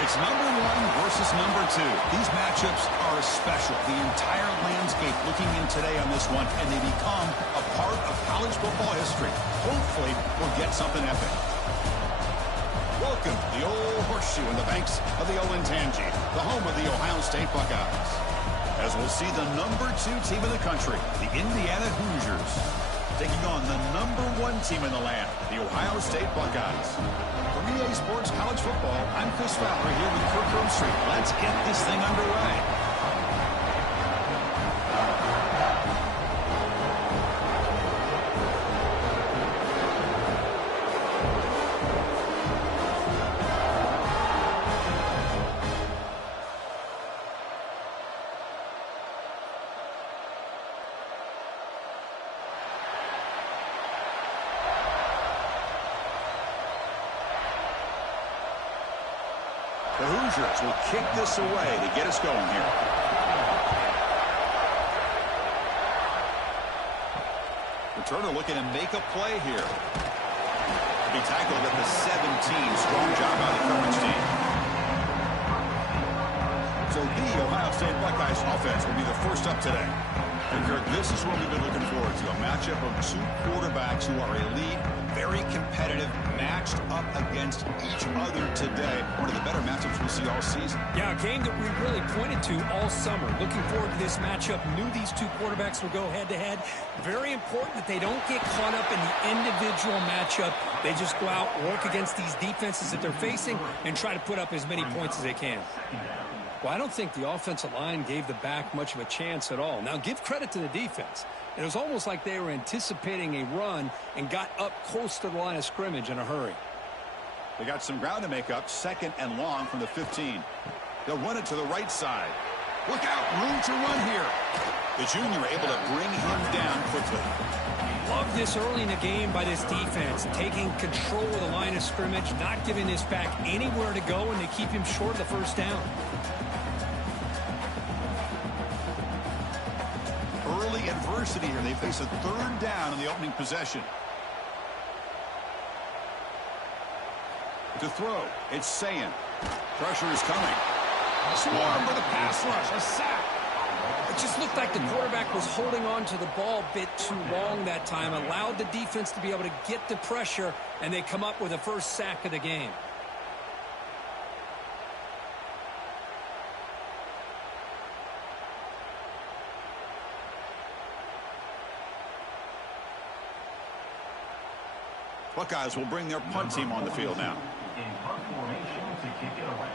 It's number one versus number two. These matchups are special. The entire landscape looking in today on this one, and they become a part of college football history. Hopefully, we'll get something epic. Welcome to the old horseshoe in the banks of the Olentangy, the home of the Ohio State Buckeyes. As we'll see the number 2 team in the country, the Indiana Hoosiers, taking on the number 1 team in the land, the Ohio State Buckeyes. From EA Sports College Football, I'm Chris Fowler here with Kirk Herbstreit. Let's get this thing underway. The Hoosiers will kick this away to get us going here. Returner looking to make a play here. To be tackled at the 17. Strong job by the coverage team. So the Ohio State Buckeyes offense will be the first up today. And Kirk, this is what we've been looking forward to. A matchup of 2 quarterbacks who are elite, very competitive, matched up against each other today. One of the better matchups we'll see all season. Yeah, a game that we really pointed to all summer. Looking forward to this matchup. Knew these 2 quarterbacks would go head-to-head. Very important that they don't get caught up in the individual matchup. They just go out, work against these defenses that they're facing, and try to put up as many points as they can. Well, I don't think the offensive line gave the back much of a chance at all. Now, give credit to the defense. It was almost like they were anticipating a run and got up close to the line of scrimmage in a hurry. They got some ground to make up, 2nd and long from the 15. They'll run it to the right side. Look out, room to run here. The junior able to bring him down quickly. Love this early in the game by this defense, taking control of the line of scrimmage, not giving this back anywhere to go, and they keep him short of the first down. Early adversity here. They face a 3rd down in the opening possession. To throw, it's Sayin. Pressure is coming. Swarm with a pass rush, a sack. It just looked like the quarterback was holding on to the ball a bit too long that time, allowed the defense to be able to get the pressure, and they come up with the first sack of the game. Buckeyes will bring their punt team on the field now. In punt formation to kick it away.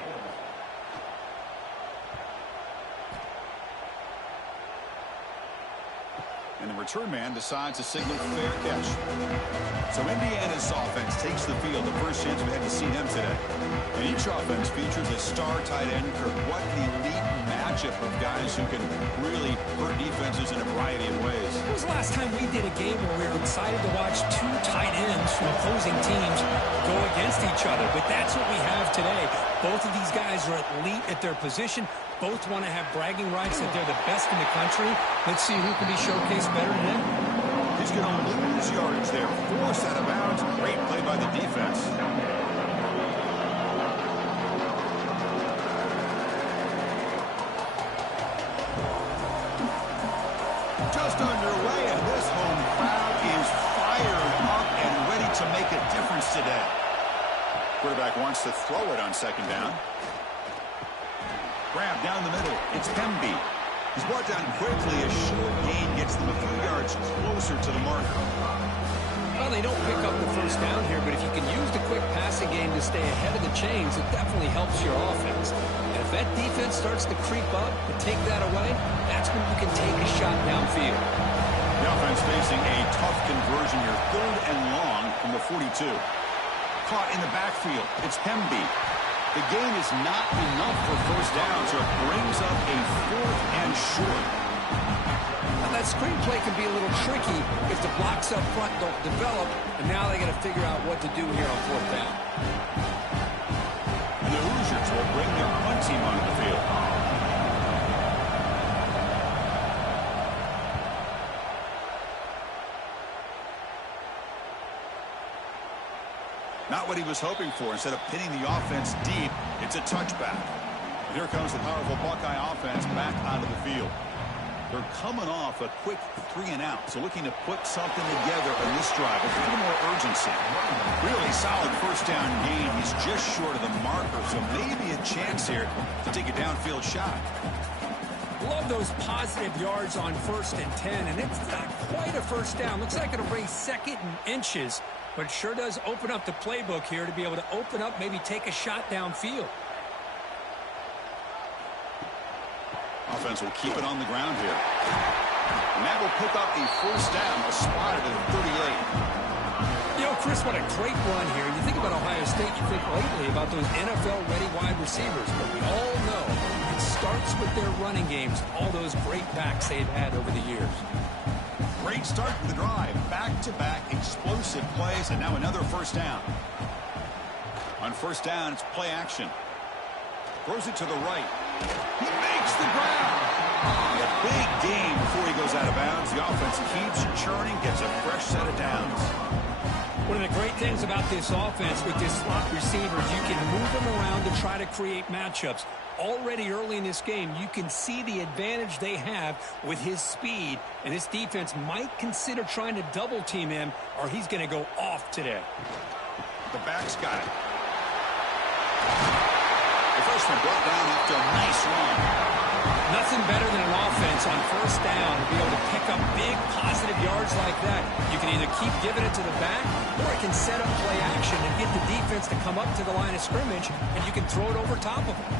And the return man decides to signal fair catch. So Indiana's offense takes the field. The first chance we had to see them today. And each offense features a star tight end. Kirk, what an elite matchup of guys who can really hurt defenses in a variety of ways. When was the last time we did a game where we were excited to watch 2 tight ends from opposing teams go against each other? But that's what we have today. Both of these guys are elite at their position. Both want to have bragging rights that they're the best in the country. Let's see who can be showcased better than them. He's going to lose yards there. Force out of bounds. Great play by the defense. Just underway, and this home crowd is fired up and ready to make a difference today. Quarterback wants to throw it on 2nd down. Grab down the middle. It's Pemby. He's brought down quickly. A short gain gets them a few yards closer to the marker. Well, they don't pick up the first down here, but if you can use the quick passing game to stay ahead of the chains, it definitely helps your offense. And if that defense starts to creep up and take that away, that's when you can take a shot downfield. The offense facing a tough conversion here. 3rd and long from the 42. Caught in the backfield. It's Pemby. The gain is not enough for first down, so it brings up a 4th and short. Now that screenplay can be a little tricky if the blocks up front don't develop, and now they got to figure out what to do here on 4th down. And the Hoosiers will bring their punt team onto the field. Not what he was hoping for. Instead of pinning the offense deep, it's a touchback. And here comes the powerful Buckeye offense back onto the field. They're coming off a quick 3-and-out, so looking to put something together on this drive with a little more urgency. Really solid first down gain. He's just short of the marker, so maybe a chance here to take a downfield shot. Love those positive yards on 1st and 10, and it's not quite a first down. Looks like it'll bring 2nd and inches, but it sure does open up the playbook here to be able to open up, maybe take a shot downfield. Offense will keep it on the ground here. And that will pick up a first down, a spot at the 38. You know, Chris, what a great run here. You think about Ohio State, you think lately about those NFL-ready wide receivers, but we all know it starts with their running games, all those great backs they've had over the years. Great start to the drive. Back-to-back explosive plays, and now another first down. On first down, it's play action. Throws it to the right. He makes the ground. A big gain before he goes out of bounds. The offense keeps churning, gets a fresh set of downs. One of the great things about this offense with this slot receivers, you can move them around to try to create matchups. Already early in this game, you can see the advantage they have with his speed, and this defense might consider trying to double team him, or he's going to go off today. The back's got it. The freshman brought down after a nice run. Nothing better than an offense on first down to be able to pick up big positive yards like that. You can either keep giving it to the back, or it can set up play action and get the defense to come up to the line of scrimmage, and you can throw it over top of them.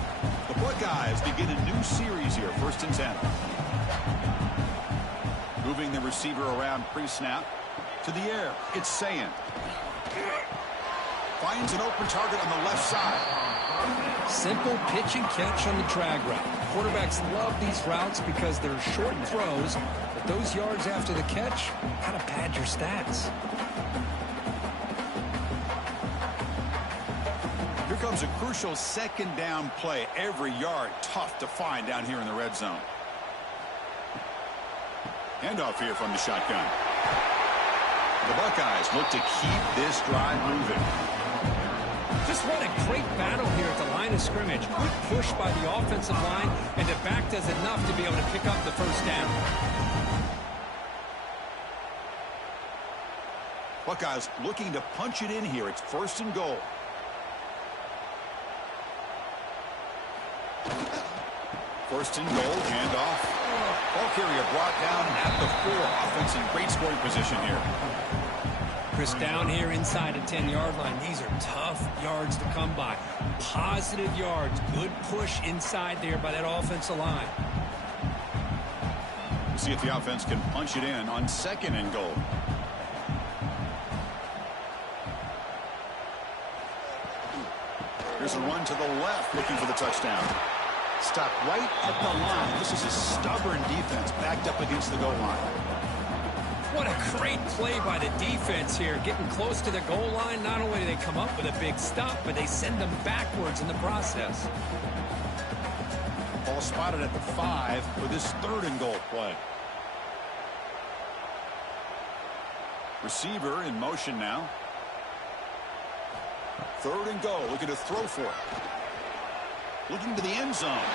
The Buckeyes begin a new series here, 1st and 10. Moving the receiver around pre-snap. To the air, it's Sand. Finds an open target on the left side. Simple pitch and catch on the drag route. Quarterbacks love these routes because they're short throws, but those yards after the catch kind of pad your stats. Here comes a crucial 2nd down play. Every yard tough to find down here in the red zone. Handoff here from the shotgun. The Buckeyes look to keep this drive moving. Just what a great battle here at the line of scrimmage. Good push by the offensive line, and the back does enough to be able to pick up the first down. Buckeyes looking to punch it in here. It's 1st and goal. First and goal, handoff. Ball carrier brought down at the 4. Offense in great scoring position here. Chris, down here inside the 10-yard line. These are tough yards to come by. Positive yards. Good push inside there by that offensive line. We'll see if the offense can punch it in on 2nd and goal. Here's a run to the left, looking for the touchdown. Stopped right at the line. This is a stubborn defense backed up against the goal line. What a great play by the defense here. Getting close to the goal line, not only do they come up with a big stop, but they send them backwards in the process. Ball spotted at the 5 for this 3rd and goal play. Receiver in motion now. 3rd and goal, looking to throw for it. Looking to the end zone.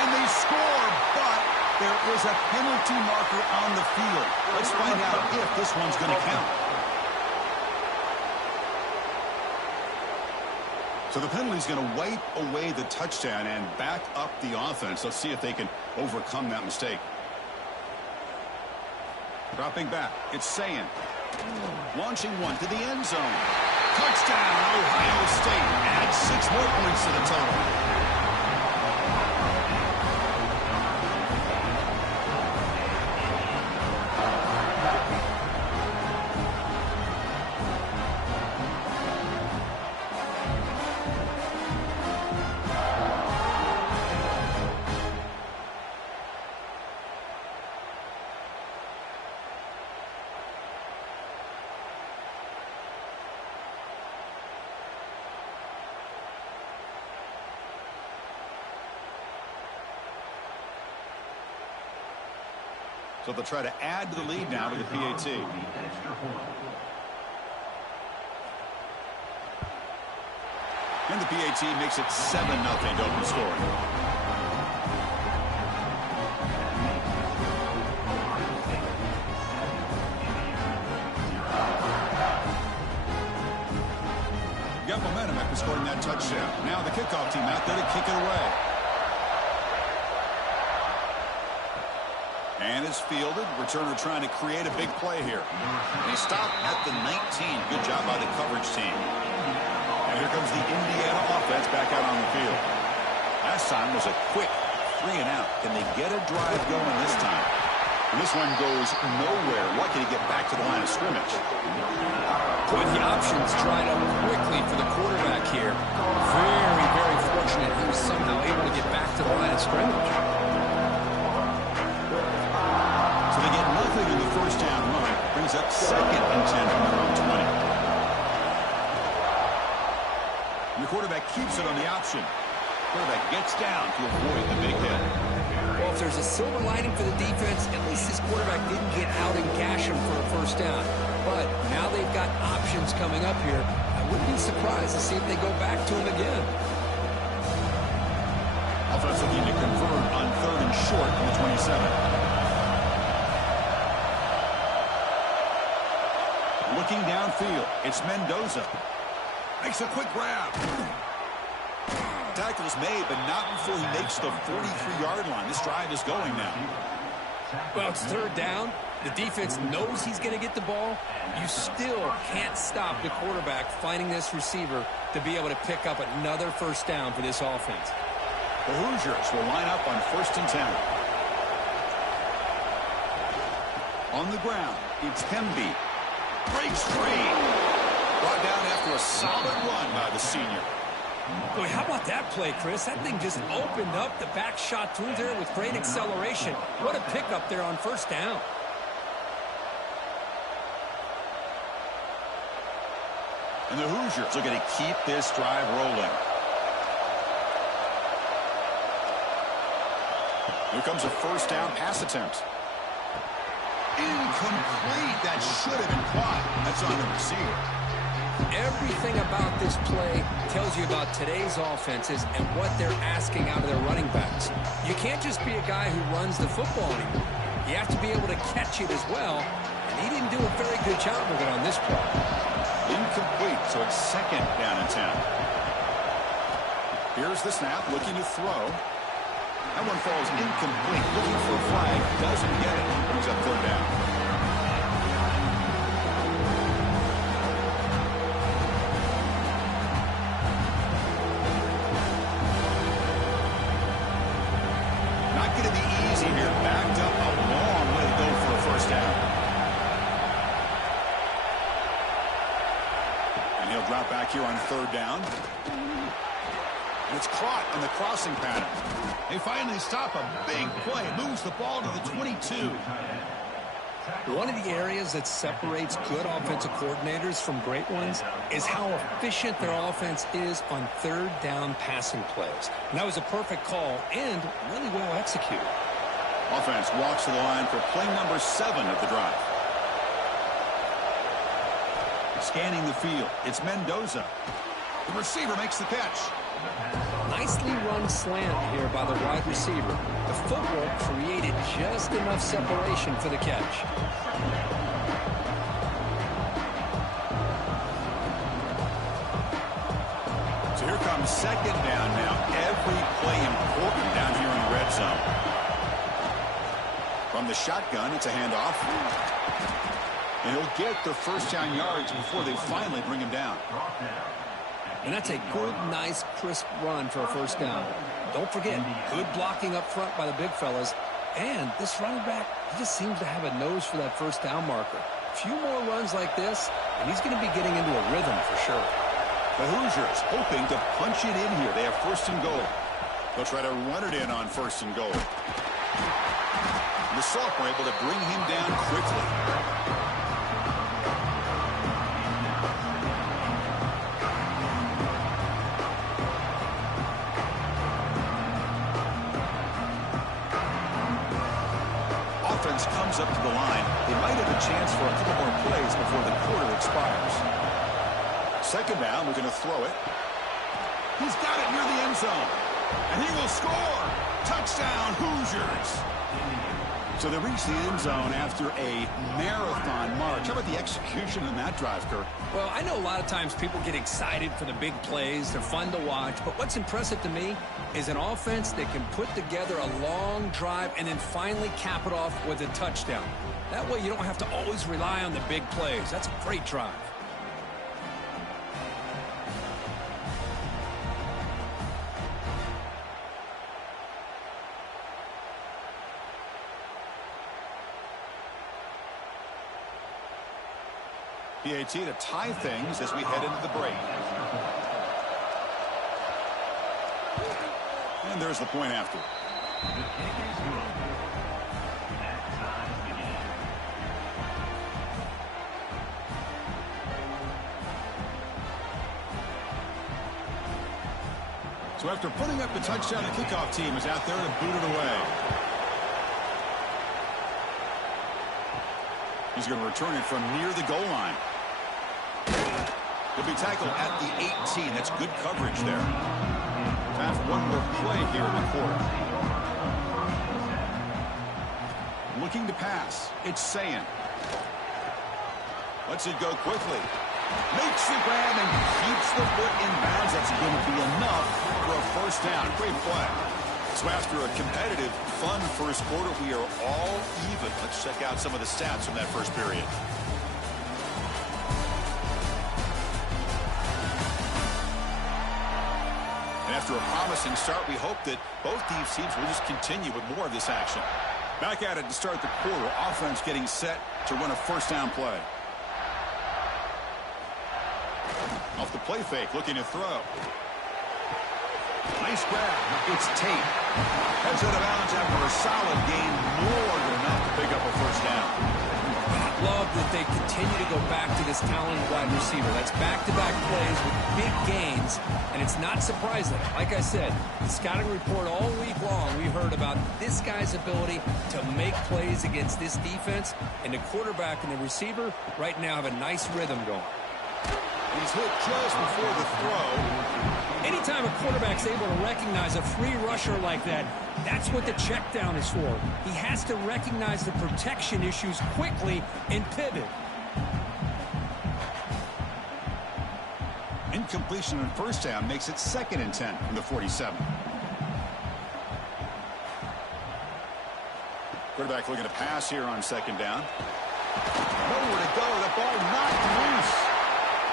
And they score, but there is a penalty marker on the field. Let's find out if this one's going to count. So the penalty is going to wipe away the touchdown and back up the offense. Let's see if they can overcome that mistake. Dropping back, it's Sand. Launching one to the end zone. Touchdown, Ohio State. Adds 6 more points to the total. So they'll try to add to the lead now with the PAT. And the PAT makes it 7-0 to open the scoring. Got momentum after scoring that touchdown. Now the kickoff team out there to kick it away. And it's fielded. Returner trying to create a big play here. He stopped at the 19. Good job by the coverage team. And here comes the Indiana offense back out on the field. Last time was a quick 3-and-out. Can they get a drive going this time? And this one goes nowhere. Lucky to get back to the line of scrimmage. With the options dried up quickly for the quarterback here. Very, very fortunate he was somehow able to get back to the line of scrimmage. So they get nothing in the first down run. Brings up 2nd and 10 from their own 20. And the quarterback keeps it on the option. Quarterback gets down to avoid the big hit. Well, if there's a silver lining for the defense, at least this quarterback didn't get out and gash him for a first down. But now they've got options coming up here. I wouldn't be surprised to see if they go back to him again. Offense looking to convert on 3rd and short from the 27. Looking downfield, it's Mendoza. Makes a quick grab. Tackle's made, but not before he makes the 43-yard line. This drive is going now. Well, it's 3rd down. The defense knows he's going to get the ball. You still can't stop the quarterback finding this receiver to be able to pick up another first down for this offense. The Hoosiers will line up on 1st and 10. On the ground, it's Hemby. Breaks free. Brought down after a solid run by the senior. Boy, how about that play, Chris? That thing just opened up the back shot through there with great acceleration. What a pickup there on 1st down. And the Hoosiers are going to keep this drive rolling. Here comes a 1st down pass attempt. Incomplete. That should have been caught. That's on the receiver. Everything about this play tells you about today's offenses and what they're asking out of their running backs. You can't just be a guy who runs the football anymore. You have to be able to catch it as well, and he didn't do a very good job of it on this play. Incomplete, so it's 2nd down and 10. Here's the snap, looking to throw. That one falls incomplete, looking for a flag, doesn't get it. Brings up 3rd down. Back here on 3rd down. And it's caught on the crossing pattern. They finally stop a big play. Moves the ball to the 22. One of the areas that separates good offensive coordinators from great ones is how efficient their offense is on 3rd down passing plays. And that was a perfect call and really well executed. Offense walks to the line for play number 7 of the drive. Scanning the field, it's Mendoza. The receiver makes the catch. Nicely run slant here by the wide receiver. The footwork created just enough separation for the catch. So here comes 2nd down now. Every play important down here in the red zone. From the shotgun, it's a handoff. And he'll get the 1st down yards before they finally bring him down. And that's a good, nice, crisp run for a 1st down. Don't forget, good blocking up front by the big fellas. And this running back, he just seems to have a nose for that 1st down marker. A few more runs like this, and he's going to be getting into a rhythm for sure. The Hoosiers hoping to punch it in here. They have 1st and goal. They'll try to run it in on 1st and goal. The Salk were able to bring him down quickly. Comes up to the line. They might have a chance for a couple more plays before the quarter expires. 2nd down, we're going to throw it. He's got it near the end zone. And he will score. Touchdown, Hoosiers. So they reach the end zone after a marathon march. How about the execution in that drive, Kirk? Well, I know a lot of times people get excited for the big plays. They're fun to watch. But what's impressive to me is an offense that can put together a long drive and then finally cap it off with a touchdown. That way you don't have to always rely on the big plays. That's a great drive. PAT to tie things as we head into the break. And there's the point after. The kick is good. Halftime begins. So after putting up the touchdown, the kickoff team is out there to boot it away. He's going to return it from near the goal line. He'll be tackled at the 18. That's good coverage there. Time for one more play here in the quarter. Looking to pass. It's Sayin. Lets it go quickly. Makes the grab and keeps the foot in bounds. That's going to be enough for a first down. Great play. So after a competitive, fun first quarter, we are all even. Let's check out some of the stats from that first period. And after a promising start, we hope that both these teams will just continue with more of this action. Back at it to start the quarter. Offense getting set to run a first down play. Off the play fake, looking to throw. Nice grab. It's Tate. Heads out of bounds after a solid gain. More than enough to pick up a first down. Love that they continue to go back to this talented wide receiver. That's back-to-back plays with big gains, and it's not surprising. Like I said, the scouting report all week long, we heard about this guy's ability to make plays against this defense, and the quarterback and the receiver right now have a nice rhythm going. He's hit just before the throw. Anytime a quarterback's able to recognize a free rusher like that, that's what the check down is for. He has to recognize the protection issues quickly and pivot. Incompletion on first down makes it 2nd and 10 from the 47. Quarterback looking to pass here on 2nd down. Nowhere to go. The ball knocked loose.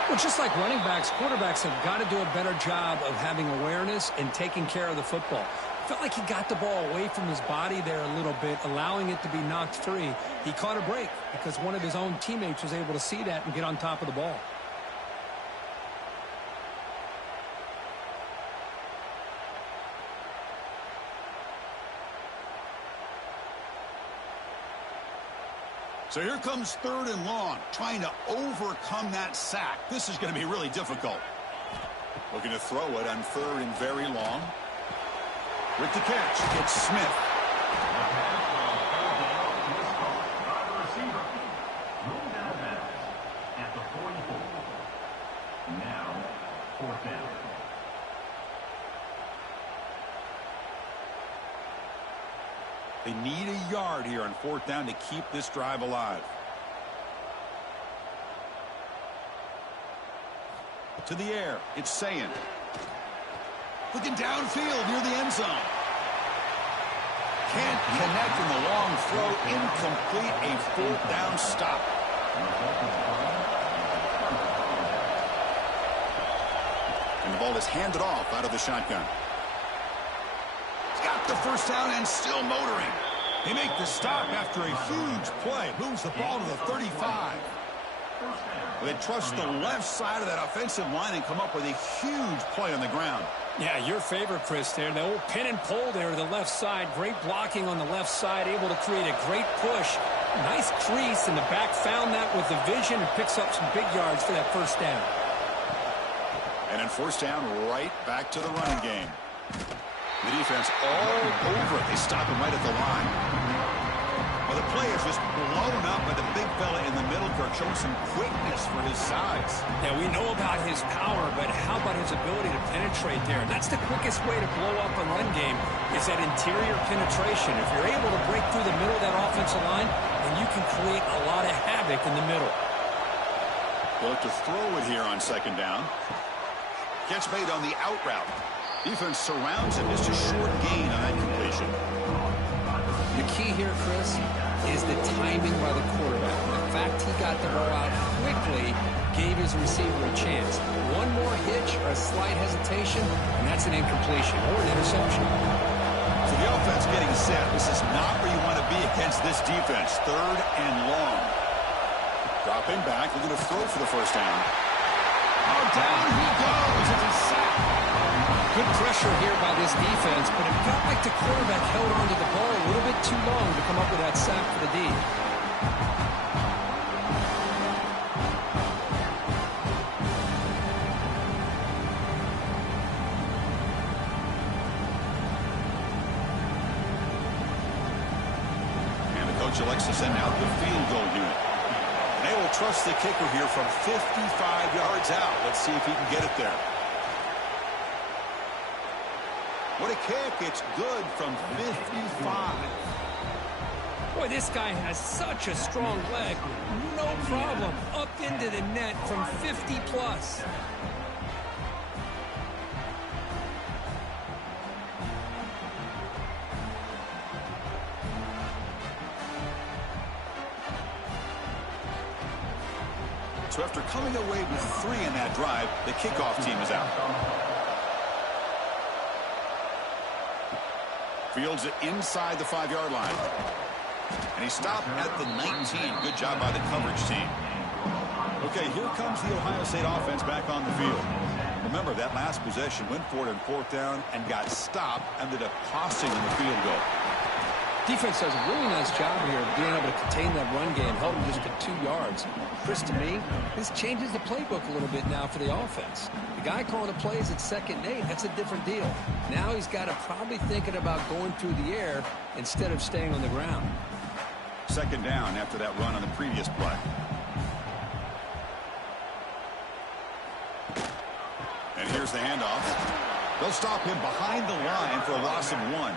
Well, just like running backs, quarterbacks have got to do a better job of having awareness and taking care of the football. Felt like he got the ball away from his body there a little bit, allowing it to be knocked free. He caught a break because one of his own teammates was able to see that and get on top of the ball. So here comes 3rd and long, trying to overcome that sack. This is going to be really difficult. Looking to throw it on 3rd and very long. With the catch, it's Smith. At the 44. Now, 4th down. They need a yard here on 4th down to keep this drive alive. To the air, it's Sayin. Looking downfield near the end zone. Can't connect in the long throw. Incomplete, a 4th down stop. And the ball is handed off out of the shotgun. He's got the first down and still motoring. They make the stop after a huge play. Moves the ball to the 35. They trust the left side of that offensive line and come up with a huge play on the ground. Yeah, your favorite, Chris, there. The old pin and pull there to the left side. Great blocking on the left side, able to create a great push. Nice crease, and the back found that with the vision and picks up some big yards for that first down. And then first down, right back to the running game. The defense all over it. They stop him right at the line. Well, the play is just blown up by the big fella in the middle, Kirk, showing some quickness for his size. Yeah, we know about his power, but how about his ability to penetrate there? That's the quickest way to blow up a run game, is that interior penetration. If you're able to break through the middle of that offensive line, then you can create a lot of havoc in the middle. They'll look to throw it here on second down. Catch made on the out route. Defense surrounds him. Just a short gain on that completion. The key here, Chris, is the timing by the quarterback. The fact he got the ball out quickly gave his receiver a chance. One more hitch or a slight hesitation, and that's an incompletion or an interception. So the offense getting set. This is not where you want to be against this defense. Third and long. Dropping back. Looking to throw for the first down. Oh, down he goes. It's a sack. Good pressure here by this defense, but it felt like the quarterback held onto the ball a little bit too long to come up with that sack for the D. And the coach elects to send out the field goal unit. And they will trust the kicker here from 55 yards out. Let's see if he can get it there. What a kick. It's good from 55. Boy, this guy has such a strong leg. No problem. Up into the net from 50 plus. So after coming away with 3 in that drive, the kickoff team is out. Fields it inside the 5-yard line. And he stopped at the 19. Good job by the coverage team. Okay, here comes the Ohio State offense back on the field. Remember, that last possession went for it on fourth down and got stopped, ended up costing them the field goal. Defense does a really nice job here of being able to contain that run game, held him just to 2 yards. Chris, to me, this changes the playbook a little bit now for the offense. The guy calling the plays at 2nd and 8, that's a different deal. Now he's got to probably thinking about going through the air instead of staying on the ground. 2nd down after that run on the previous play. And here's the handoff. They'll stop him behind the line for a loss of 1.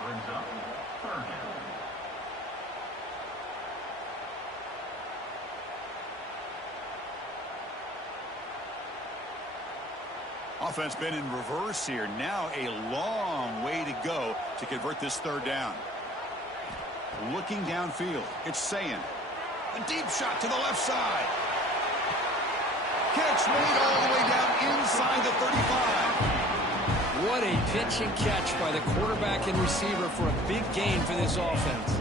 Brings up 3rd down. Offense been in reverse here. Now a long way to go to convert this 3rd down. Looking downfield. It's Sayin. A deep shot to the left side. Catch made all the way down inside the 35. What a pitch and catch by the quarterback and receiver for a big gain for this offense.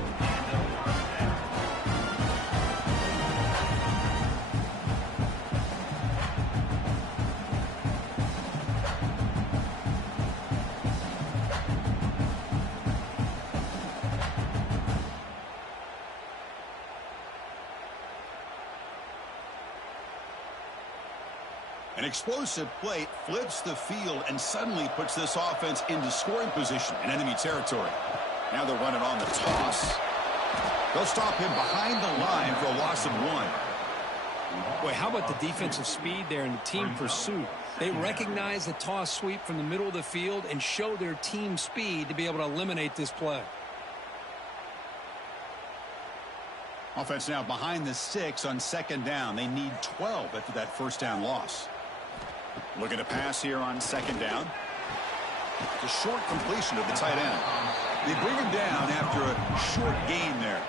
An explosive play flips the field and suddenly puts this offense into scoring position in enemy territory. Now they're running on the toss. They'll stop him behind the line for a loss of 1. Boy, how about the defensive speed there and the team pursuit? They recognize the toss sweep from the middle of the field and show their team speed to be able to eliminate this play. Offense now behind the 6 on 2nd down. They need 12 after that 1st down loss. Looking to pass here on 2nd down. The short completion of the tight end. They bring him down after a short gain there.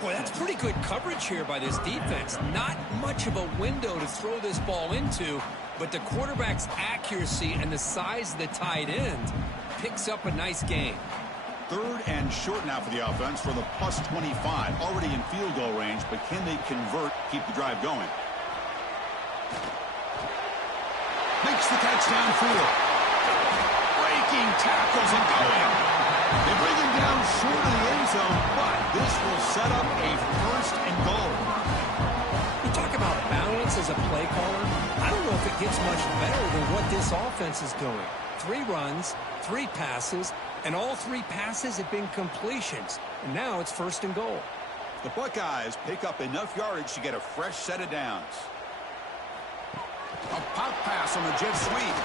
Boy, that's pretty good coverage here by this defense. Not much of a window to throw this ball into, but the quarterback's accuracy and the size of the tight end picks up a nice gain. 3rd and short now for the offense for the plus 25. Already in field goal range, but can they convert, keep the drive going? Makes the catch downfield. Breaking tackles and going. They bring him down short of the end zone, but this will set up a 1st and goal. You talk about balance as a play caller. I don't know if it gets much better than what this offense is doing. 3 runs, 3 passes, And all 3 passes have been completions. And now it's 1st and goal. The Buckeyes pick up enough yardage to get a fresh set of downs. A pop pass on the jet sweep.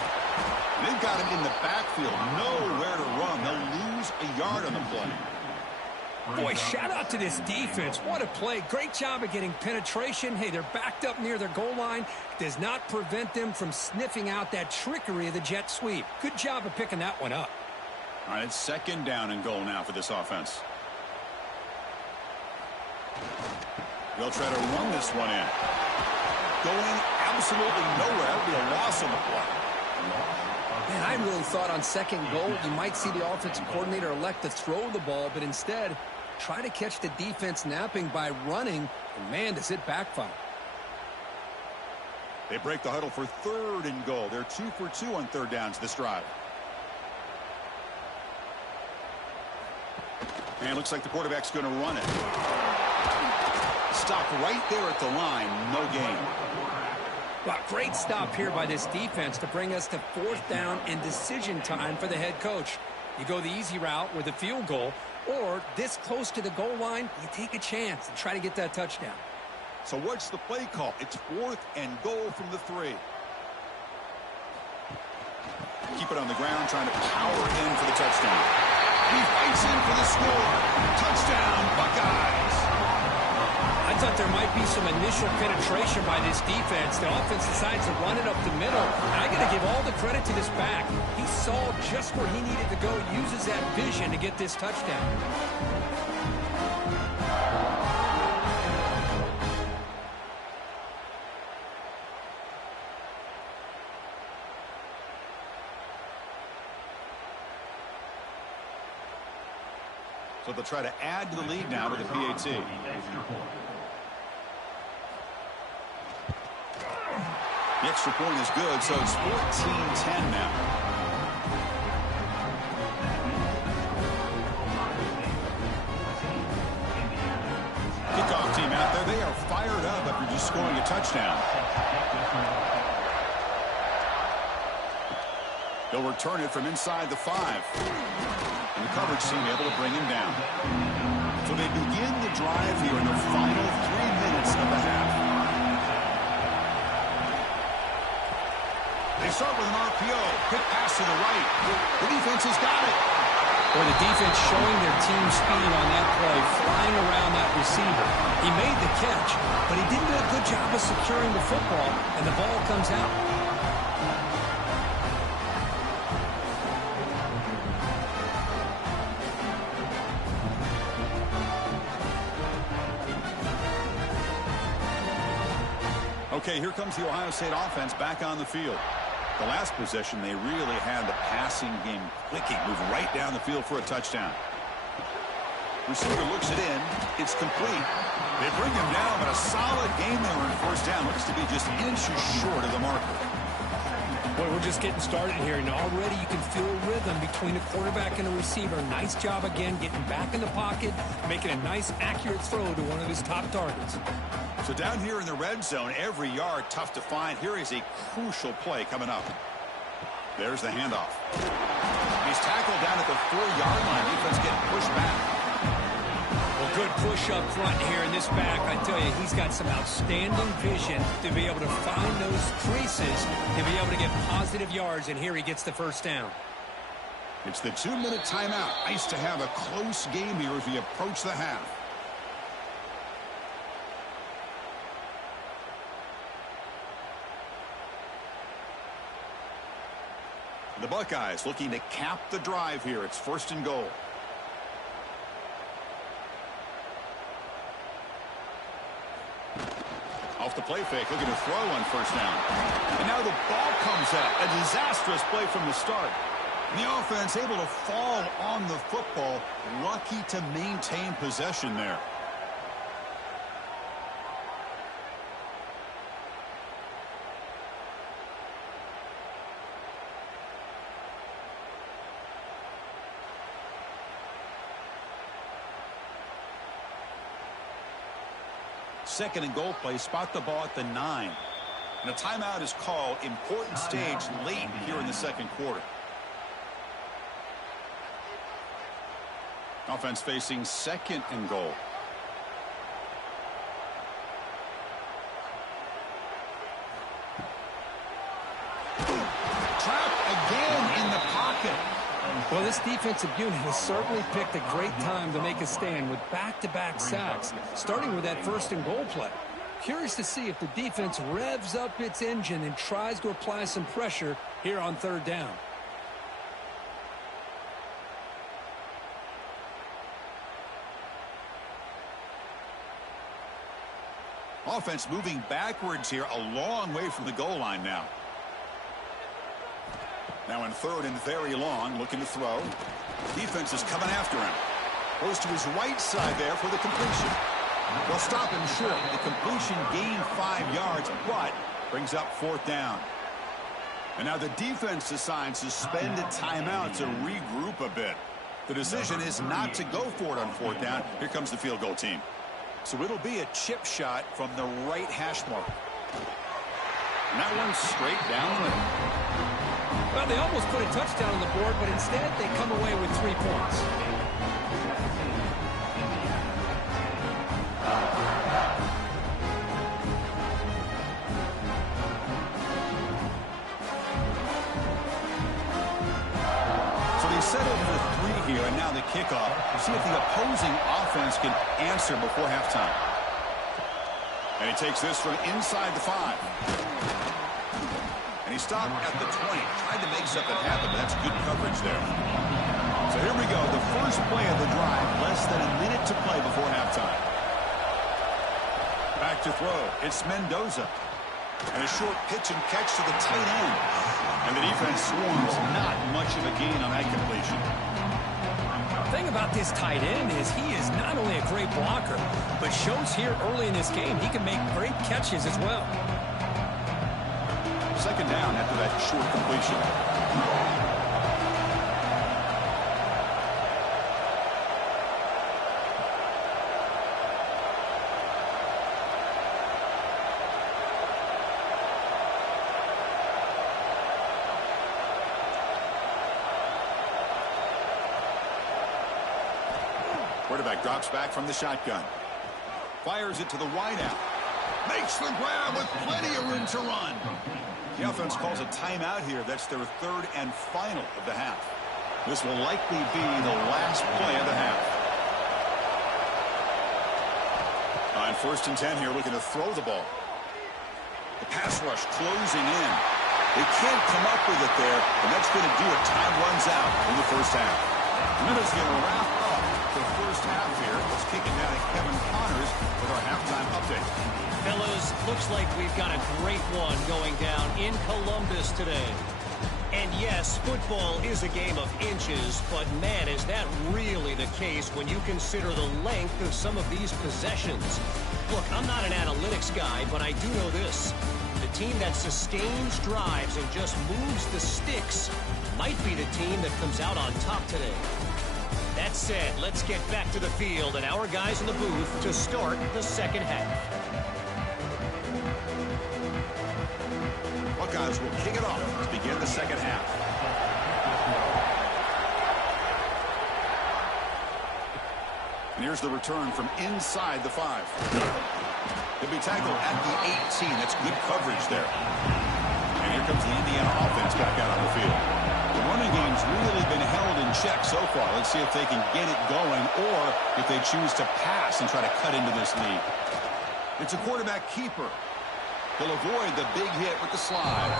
They've got him in the backfield. Nowhere to run. They'll lose a yard on the play. Boy, shout out to this defense. What a play. Great job of getting penetration. Hey, they're backed up near their goal line. Does not prevent them from sniffing out that trickery of the jet sweep. Good job of picking that one up. All right, it's 2nd down and goal now for this offense. They'll try to run this one in. Going absolutely nowhere. That would be a loss on the play. Man, I really thought on 2nd goal you might see the offensive coordinator elect to throw the ball, but instead try to catch the defense napping by running, and man, does it backfire. They break the huddle for 3rd and goal. They're 2 for 2 on 3rd downs this drive. And it looks like the quarterback's going to run it. Stop right there at the line. No gain. Well, great stop here by this defense to bring us to 4th down and decision time for the head coach. You go the easy route with a field goal, or this close to the goal line, you take a chance and try to get that touchdown. So what's the play call? It's 4th and goal from the 3. Keep it on the ground, trying to power in for the touchdown. He fights in for the score. Touchdown, Buckeyes. I thought there might be some initial penetration by this defense. The offense decides to run it up the middle. And I got to give all the credit to this back. He saw just where he needed to go, uses that vision to get this touchdown. So they'll try to add to the lead now with the PAT. The extra point is good, so it's 14-10 now. Kickoff team out there. They are fired up after just scoring a touchdown. They'll return it from inside the 5. And the coverage team able to bring him down. So they begin the drive here in the final 3 minutes of the half. They start with an RPO. Quick pass to the right. The defense has got it. Or the defense showing their team speed on that play, flying around that receiver. He made the catch, but he didn't do a good job of securing the football, and the ball comes out. Okay, here comes the Ohio State offense back on the field. The last possession, they really had the passing game clicking, move right down the field for a touchdown. Receiver looks it in. It's complete. They bring him down, but a solid game there on 1st down. Looks to be just inches short of the marker. Boy, we're just getting started here, and already you can feel a rhythm between a quarterback and a receiver. Nice job again getting back in the pocket, making a nice, accurate throw to one of his top targets. So down here in the red zone, every yard tough to find. Here is a crucial play coming up. There's the handoff. He's tackled down at the 4-yard line. Defense getting pushed back. Well, good push up front here in this back. I tell you, he's got some outstanding vision to be able to find those creases, to be able to get positive yards, and here he gets the 1st down. It's the 2-minute timeout. Nice to have a close game here as we approach the half. The Buckeyes looking to cap the drive here. It's 1st and goal. Off the play fake, looking to throw on 1st down. And now the ball comes out. A disastrous play from the start. And the offense able to fall on the football. Lucky to maintain possession there. Second and goal play, spot the ball at the 9. And a timeout is called. Important stage late here in the 2nd quarter. Offense facing 2nd and goal. Trapped again in the pocket. Well, this defensive unit has certainly picked a great time to make a stand with back-to-back sacks, starting with that 1st and goal play. Curious to see if the defense revs up its engine and tries to apply some pressure here on 3rd down. Offense moving backwards here, a long way from the goal line now. Now in 3rd and very long, looking to throw. Defense is coming after him. Goes to his right side there for the completion. They'll stop him short. The completion gained 5 yards, but brings up 4th down. And now the defense decides to spend a timeout to regroup a bit. The decision is not to go for it on 4th down. Here comes the field goal team. So it'll be a chip shot from the right hash mark. And that one's straight down the middle. Well, they almost put a touchdown on the board, but instead they come away with 3 points. Settled for 3 here, and now the kickoff. See if the opposing offense can answer before halftime. And he takes this from inside the 5. And he stopped at the 20. Tried to make something happen, but that's good coverage there. So here we go. The first play of the drive. Less than a minute to play before halftime. Back to throw. It's Mendoza. And a short pitch and catch to the tight end. And the defense swarms. Not much of a gain on that completion. The thing about this tight end is he is not only a great blocker, but shows here early in this game he can make great catches as well. 2nd down after that short completion. Quarterback drops back from the shotgun. Fires it to the wideout. Makes the grab with plenty of room to run. The offense calls a timeout here. That's their 3rd and final of the half. This will likely be the last play of the half. On 1st and 10 here, looking to throw the ball. The pass rush closing in. They can't come up with it there, and that's going to do it. Time runs out in the 1st half. Minutes going to wrap up the 1st half here. Let's kick it down to Kevin Connors with our halftime update. Fellas, looks like we've got a great one going down in Columbus today. And yes, football is a game of inches, but man, is that really the case when you consider the length of some of these possessions. Look, I'm not an analytics guy, but I do know this. The team that sustains drives and just moves the sticks might be the team that comes out on top today. That said, let's get back to the field and our guys in the booth to start the 2nd half. Buckeyes will kick it off to begin the 2nd half. And here's the return from inside the 5. He'll be tackled at the 18. That's good coverage there. And here comes the Indiana offense back out on the field. The running game's really been held in check so far. Let's see if they can get it going or if they choose to pass and try to cut into this lead. It's a quarterback keeper. He'll avoid the big hit with the slide.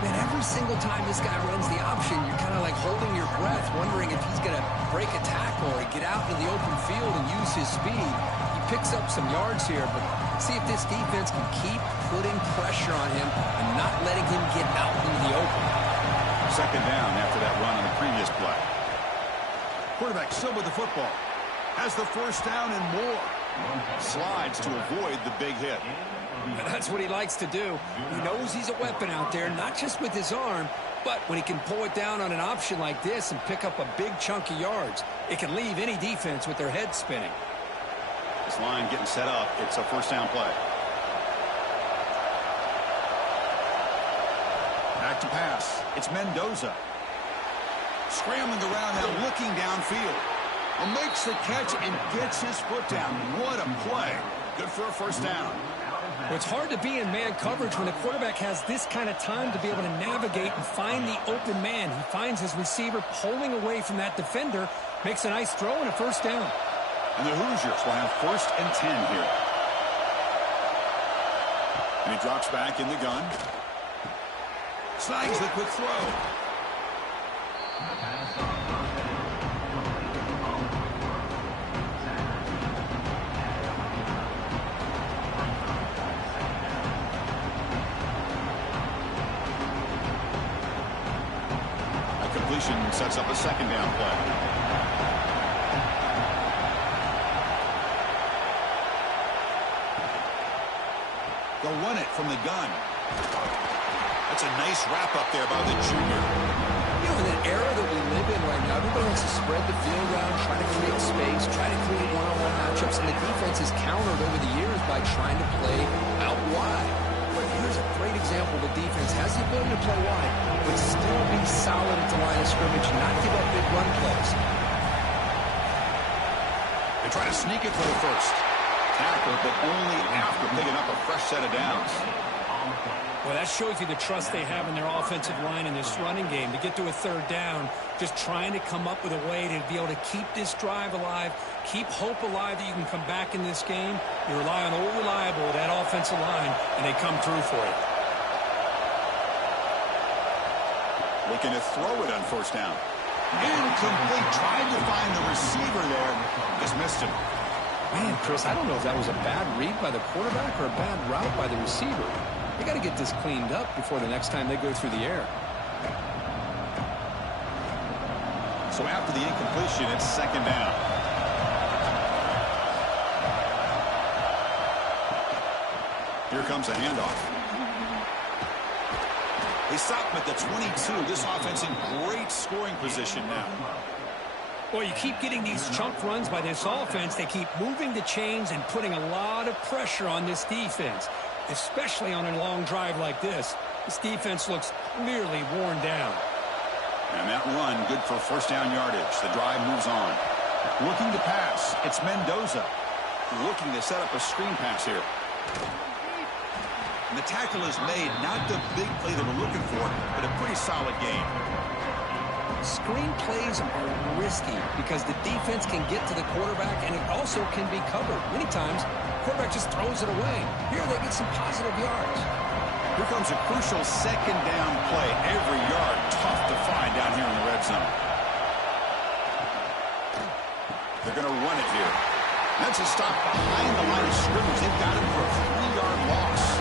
Man, every single time this guy runs the option, you're kind of like holding your breath, wondering if he's going to break a tackle or get out into the open field and use his speed. He picks up some yards here, but see if this defense can keep putting pressure on him and not letting him get out into the open. 2nd down after that run on the previous play. Quarterback still with the football. Has the 1st down and more. Slides to avoid the big hit. That's what he likes to do. He knows he's a weapon out there, not just with his arm, but when he can pull it down on an option like this and pick up a big chunk of yards, it can leave any defense with their head spinning. This line getting set up. It's a 1st down play. Back to pass. It's Mendoza. Scrambling around now, looking downfield. Makes the catch and gets his foot down. What a play. Good for a first down. Well, it's hard to be in man coverage when the quarterback has this kind of time to be able to navigate and find the open man. He finds his receiver pulling away from that defender, makes a nice throw and a first down. And the Hoosiers will have 1st and 10 here. And he drops back in the gun. Snags the quick throw. A completion sets up a 2nd down play. They'll run it from the gun. That's a nice wrap-up there by the junior. You know, in an era that we live in right now, everybody wants to spread the field around, try to create space, try to create one-on-one matchups, and the defense has countered over the years by trying to play out wide. But here's a great example. The defense has the ability to play wide, but still be solid at the line of scrimmage, not give up big run plays. They try to sneak it for the first. Tackle, but only after picking up a fresh set of downs. Well, that shows you the trust they have in their offensive line in this running game. To get to a 3rd down, just trying to come up with a way to be able to keep this drive alive, keep hope alive that you can come back in this game. You rely on old reliable, that offensive line, and they come through for you. Looking to throw it on 1st down. Incomplete. Tried to find the receiver there. Just missed him. Man, Chris, I don't know if that was a bad read by the quarterback or a bad route by the receiver. They got to get this cleaned up before the next time they go through the air. So after the incompletion, it's 2nd down. Here comes a handoff. They stop him at the 22. This offense in great scoring position now. Well, you keep getting these chunk runs by this offense. They keep moving the chains and putting a lot of pressure on this defense, especially on a long drive like this. This defense looks clearly worn down. And that run, good for 1st down yardage. The drive moves on. Looking to pass. It's Mendoza. Looking to set up a screen pass here. And the tackle is made. Not the big play that we're looking for, but a pretty solid game. Screen plays are risky because the defense can get to the quarterback and it also can be covered. Many times, the quarterback just throws it away. Here they get some positive yards. Here comes a crucial 2nd down play. Every yard tough to find down here in the red zone. They're going to run it here. That's a stop behind the line of scrimmage. They've got him for a 3-yard loss.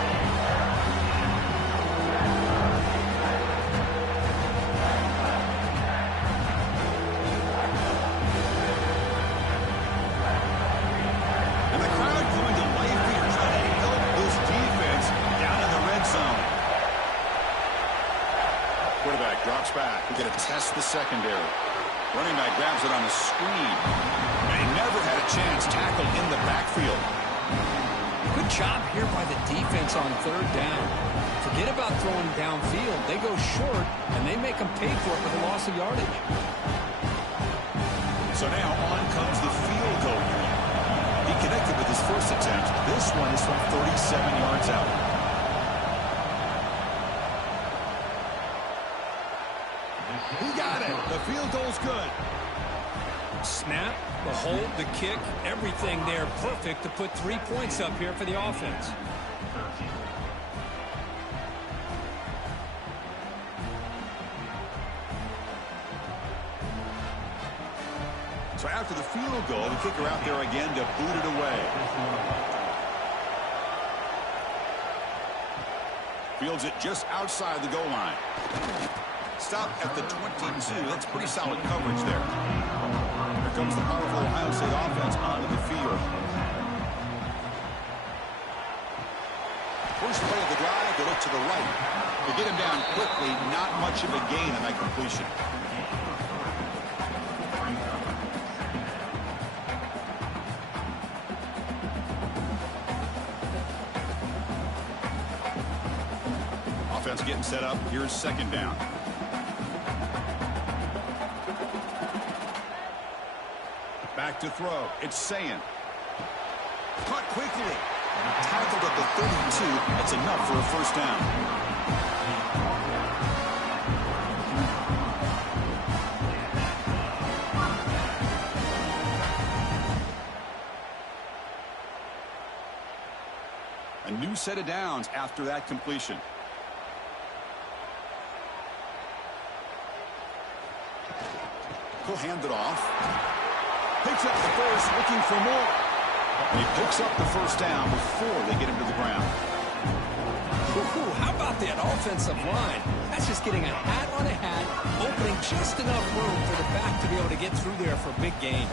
Drops back. We're going to test the secondary. Running back grabs it on the screen. And he never had a chance. Tackled in the backfield. Good job here by the defense on 3rd down. Forget about throwing downfield. They go short, and they make them pay for it with a loss of yardage. So now on comes the field goal unit. He connected with his first attempt. This one is from 37 yards out. He got it. The field goal's good. Snap, the hold, the kick, everything there perfect to put 3 points up here for the offense. So after the field goal, the kicker out there again to boot it away. Fields it just outside the goal line. Stop at the 22. That's pretty solid coverage there. Here comes the powerful Ohio State offense onto the field. First play of the drive, they look to the right. They get him down quickly. Not much of a gain on that completion. Offense getting set up. Here's 2nd down. back to throw. It's Sayin. Caught quickly. Tackled at the 32. That's enough for a first down. A new set of downs after that completion. He'll hand it off. Picks up the first, looking for more. And he picks up the first down before they get him to the ground. Ooh, how about that offensive line? That's just getting a hat on a hat, opening just enough room for the back to be able to get through there for a big gain.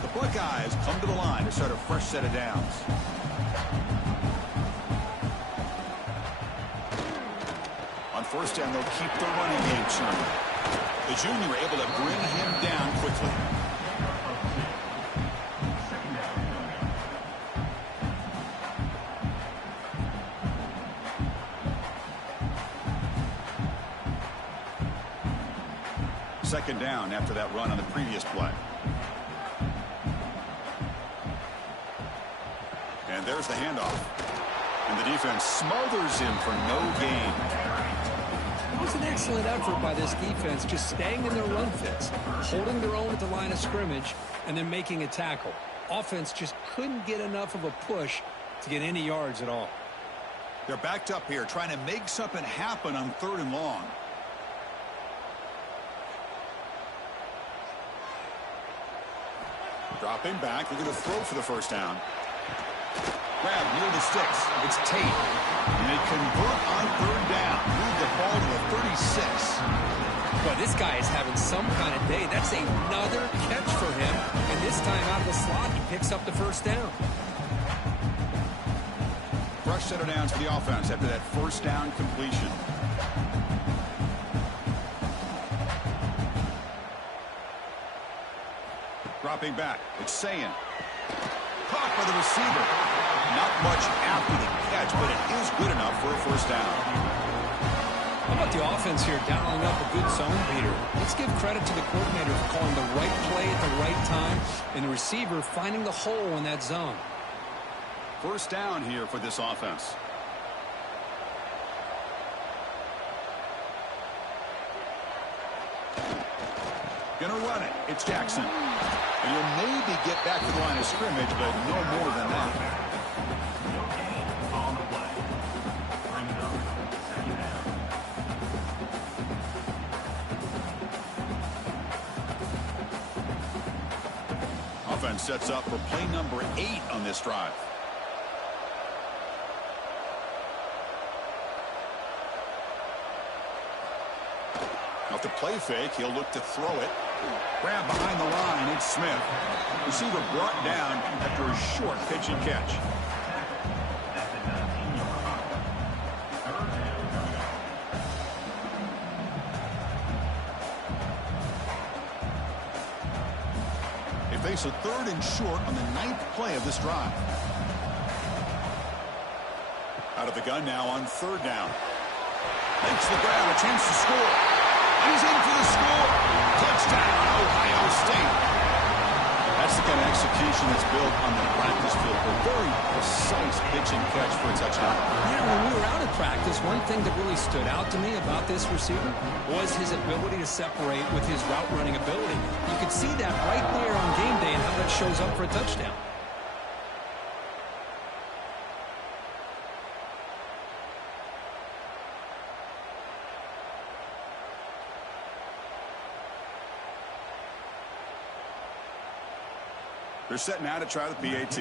The Buckeyes come to the line to start a fresh set of downs. On first down, they'll keep the running game churning. The junior able to bring him down quickly. Second down after that run on the previous play. And there's the handoff. And the defense smothers him for no gain. It was an excellent effort by this defense, just staying in their run fits, holding their own at the line of scrimmage, and then making a tackle. Offense just couldn't get enough of a push to get any yards at all. They're backed up here, trying to make something happen on 3rd and long. Dropping back, looking to throw for the first down. Grab near the sticks. It's Tate. And they convert on 3rd down. Move the ball to the 36. But this guy is having some kind of day. That's another catch for him. And this time out of the slot, he picks up the first down. Fresh set of downs for the offense after that first down completion. Dropping back. It's Sayin. Caught by the receiver. Not much after the catch, but it is good enough for a first down. How about the offense here dialing up a good zone beater? Let's give credit to the coordinator for calling the right play at the right time and the receiver finding the hole in that zone. First down here for this offense. Gonna run it. It's Jackson. And he'll maybe get back to the line of scrimmage, but no more than that. On the play. Bring it up. Second down. Offense sets up for play number 8 on this drive. Off the play fake, he'll look to throw it. Grab behind the line, it's Smith. Receiver brought down after a short pitch and catch. They face a 3rd and short on the 9th play of this drive. Out of the gun now on 3rd down. Makes the grab, a chance to score. He's in for the score. Touchdown, Ohio State. That's the kind of execution that's built on the practice field. A very precise pitch and catch for a touchdown. Yeah, when we were out at practice, one thing that really stood out to me about this receiver was his ability to separate with his route running ability. You could see that right there on game day and how that shows up for a touchdown. They're setting out to try the PAT.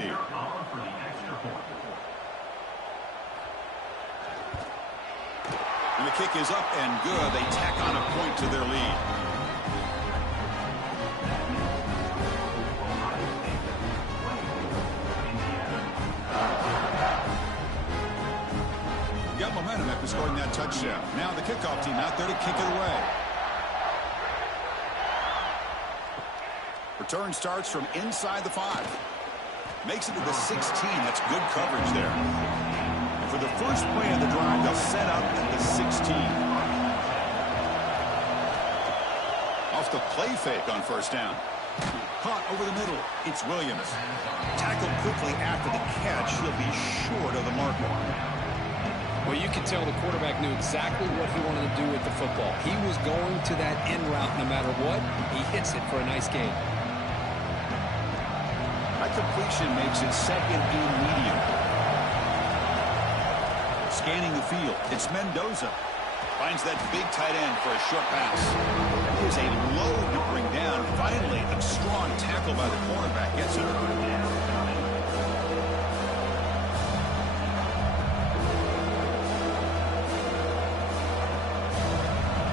And the kick is up and good. They tack on a point to their lead. Got momentum after scoring that touchdown. Now the kickoff team out there to kick it away. Return starts from inside the 5. Makes it to the 16. That's good coverage there. And for the first play of the drive, they'll set up at the 16. Off the play fake on first down. Caught over the middle. It's Williams. Tackled quickly after the catch. He'll be short of the marker. Well, you can tell the quarterback knew exactly what he wanted to do with the football. He was going to that end route no matter what. He hits it for a nice gain. That completion makes it second and medium. Scanning the field. It's Mendoza. Finds that big tight end for a short pass. It is a load to bring down. Finally, a strong tackle by the cornerback gets it.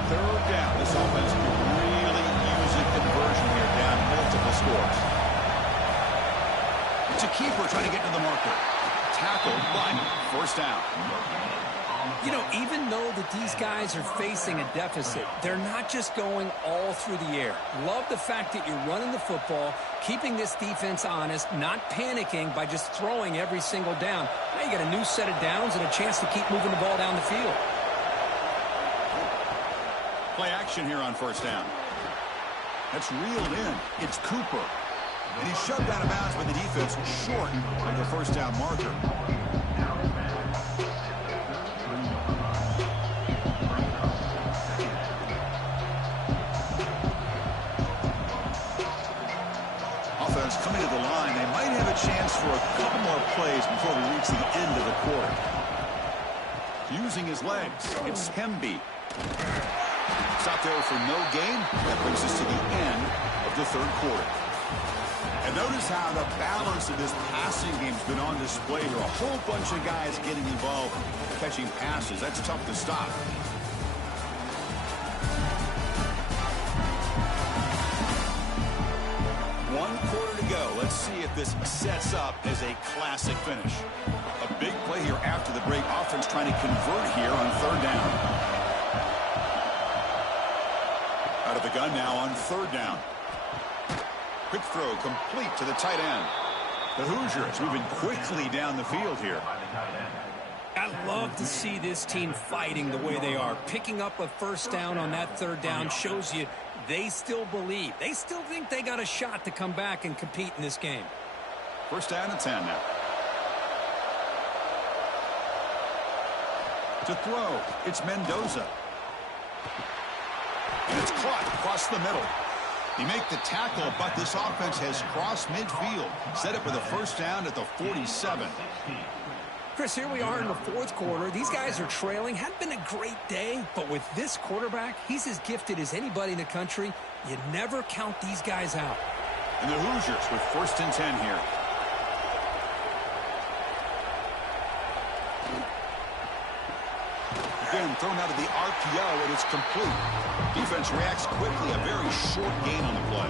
Third down. This offense can really use a conversion here, down multiple scores. It's a keeper trying to get to the marker. Tackled, but first down. You know, even though that these guys are facing a deficit, they're not just going all through the air. Love the fact that you're running the football, keeping this defense honest, not panicking by just throwing every single down. Now you got a new set of downs and a chance to keep moving the ball down the field. Play action here on first down. That's reeled in. It's Cooper. And he's shoved out of bounds by the defense short of the first down marker. Offense coming to the line. They might have a chance for a couple more plays before we reach the end of the quarter. Using his legs, it's Hemby. Stop there for no gain. That brings us to the end of the third quarter. And notice how the balance of this passing game has been on display here. A whole bunch of guys getting involved catching passes. That's tough to stop. One quarter to go. Let's see if this sets up as a classic finish. A big play here after the break. Offense trying to convert here on third down. Out of the gun now on third down. Quick throw complete to the tight end. The Hoosiers moving quickly down the field here. I love to see this team fighting the way they are. Picking up a first down on that third down shows you they still believe. They still think they got a shot to come back and compete in this game. First down and 10 now. To throw, it's Mendoza. And it's caught across the middle. He make the tackle, but this offense has crossed midfield. Set up with a first down at the 47. Chris, here we are in the fourth quarter. These guys are trailing. Hadn't been a great day, but with this quarterback, he's as gifted as anybody in the country. You never count these guys out. And the Hoosiers with first and 10 here. Again, thrown out of the RPO, and it's complete. Defense reacts quickly. A very short gain on the play.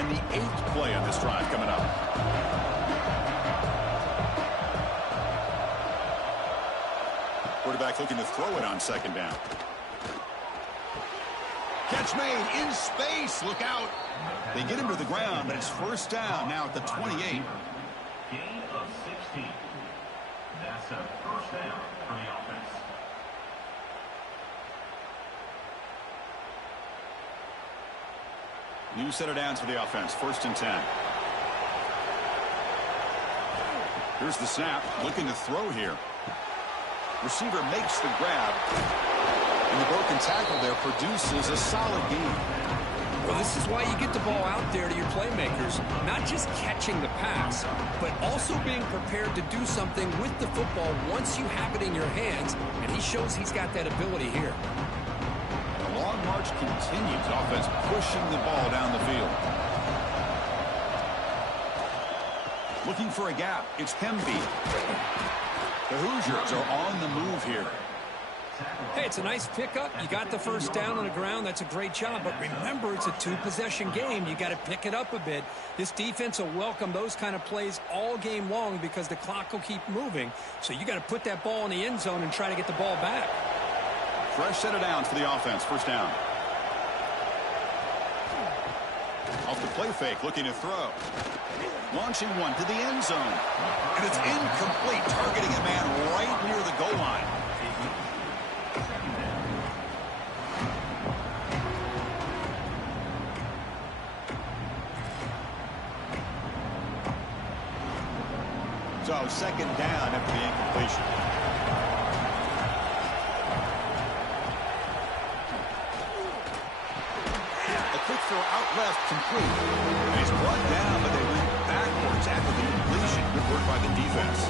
And the 8th play on this drive coming up. Quarterback looking to throw it on second down. Catch made in space. Look out. They get him to the ground, but it's first down now at the 28. Gain of 16. That's a first down for the offense. New set of downs for the offense. First and 10. Here's the snap. Looking to throw here. Receiver makes the grab. And the broken tackle there produces a solid gain. Well, this is why you get the ball out there to your playmakers. Not just catching the pass, but also being prepared to do something with the football once you have it in your hands. And he shows he's got that ability here. The long march continues. Offense pushing the ball down the field. Looking for a gap. It's Hemby. The Hoosiers are on the move here. Hey, it's a nice pickup. You got the first down on the ground. That's a great job. But remember, it's a two-possession game. You got to pick it up a bit. This defense will welcome those kind of plays all game long because the clock will keep moving. So you got to put that ball in the end zone and try to get the ball back. Fresh set of downs for the offense. First down. Off the play fake, looking to throw. Launching one to the end zone. And it's incomplete, targeting a man right near the goal line. So second down after the incompletion. A quick throw out left, complete. And he's brought down, but they went backwards after the incompletion. Good work by the defense.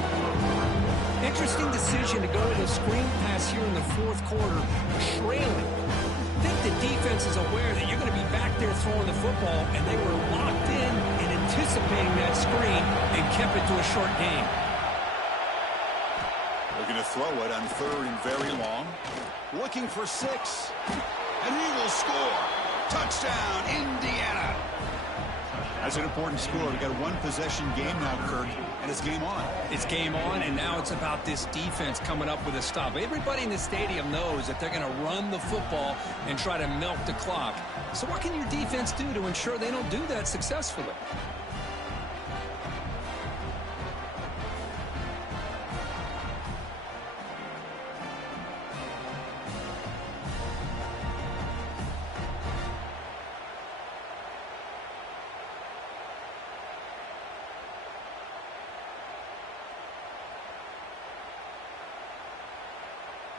Interesting decision to go with a screen pass here in the fourth quarter, trailing. I think the defense is aware that you're going to be back there throwing the football, and they were locked in and anticipating that screen and kept it to a short game. Looking to throw it on third and very long. Looking for 6. And he will score. Touchdown, Indiana. That's an important score. We've got a one-possession game now, Kirk, and it's game on. It's game on, and now it's about this defense coming up with a stop. Everybody in the stadium knows that they're going to run the football and try to milk the clock. So what can your defense do to ensure they don't do that successfully?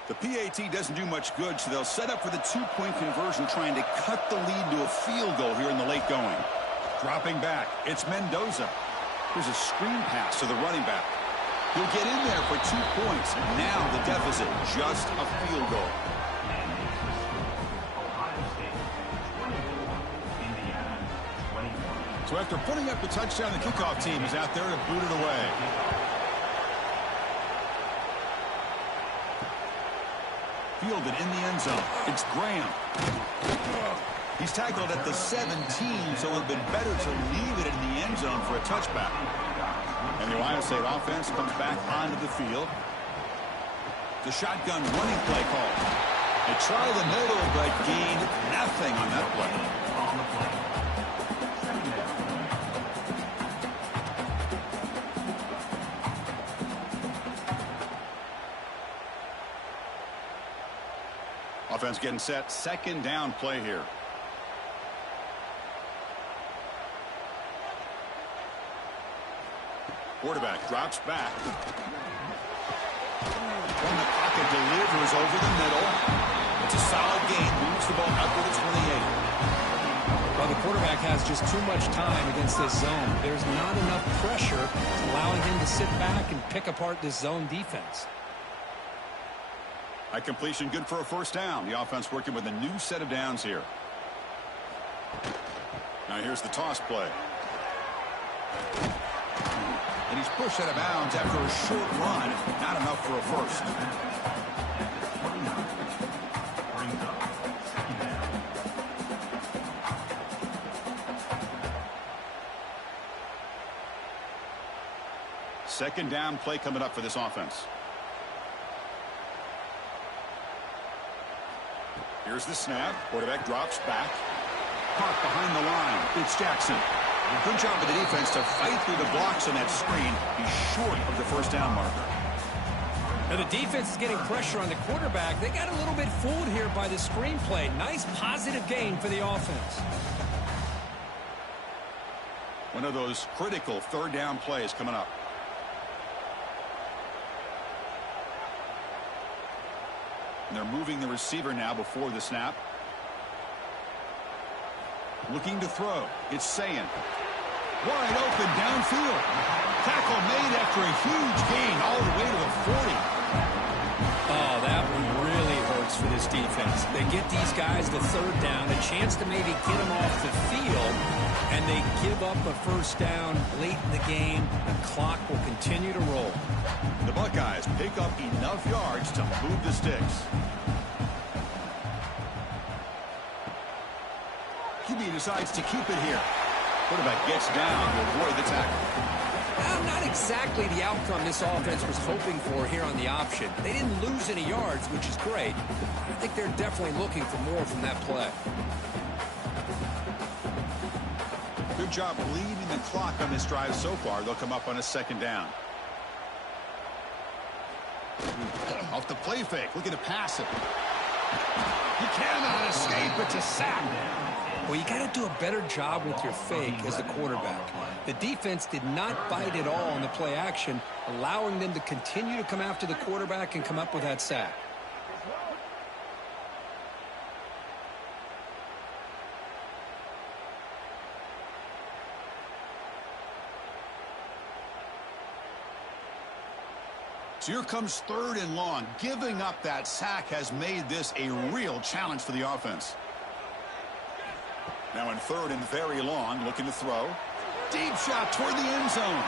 The PAT doesn't do much good, so they'll set up for the 2-point conversion, trying to cut the lead to a field goal here in the late going. Dropping back, it's Mendoza. Here's a screen pass to the running back. He'll get in there for 2 points. Now the deficit, just a field goal. So after putting up the touchdown, the kickoff team is out there to boot it away. Fielded in the end zone. It's Graham. He's tackled at the 17, so it would have been better to leave it in the end zone for a touchback. And the Ohio State offense comes back onto the field. The shotgun running play call. They try the middle, but gained nothing on that play. Offense getting set. Second down play here. Quarterback drops back. From the pocket, delivers over the middle. It's a solid gain. Moves the ball out to the 28. Well, the quarterback has just too much time against this zone. There's not enough pressure allowing him to sit back and pick apart this zone defense. That completion good for a first down. The offense working with a new set of downs here. Now here's the toss play. And he's pushed out of bounds after a short run. Not enough for a first. Second down play coming up for this offense. Here's the snap. Quarterback drops back. Caught behind the line. It's Jackson. Good job of the defense to fight through the blocks on that screen. He's short of the first down marker. Now the defense is getting pressure on the quarterback. They got a little bit fooled here by the screenplay. Nice positive gain for the offense. One of those critical third down plays coming up. And they're moving the receiver now before the snap. Looking to throw. It's Sayin. Wide open downfield. Tackle made after a huge gain all the way to the 40. Oh, that one really hurts for this defense. They get these guys the third down, a chance to maybe get them off the field, and they give up a first down late in the game. The clock will continue to roll. The Buckeyes pick up enough yards to move the sticks. QB decides to keep it here. Quarterback gets down to avoid the tackle. Not exactly the outcome this offense was hoping for here on the option. They didn't lose any yards, which is great. I think they're definitely looking for more from that play. Good job bleeding the clock on this drive so far. They'll come up on a second down. Off the play fake, looking to pass it. He cannot escape. It's a sack. Well, you got to do a better job with your fake as the quarterback. The defense did not bite at all on the play action, allowing them to continue to come after the quarterback and come up with that sack. So here comes 3rd and long. Giving up that sack has made this a real challenge for the offense. Now in 3rd and very long, looking to throw. Deep shot toward the end zone.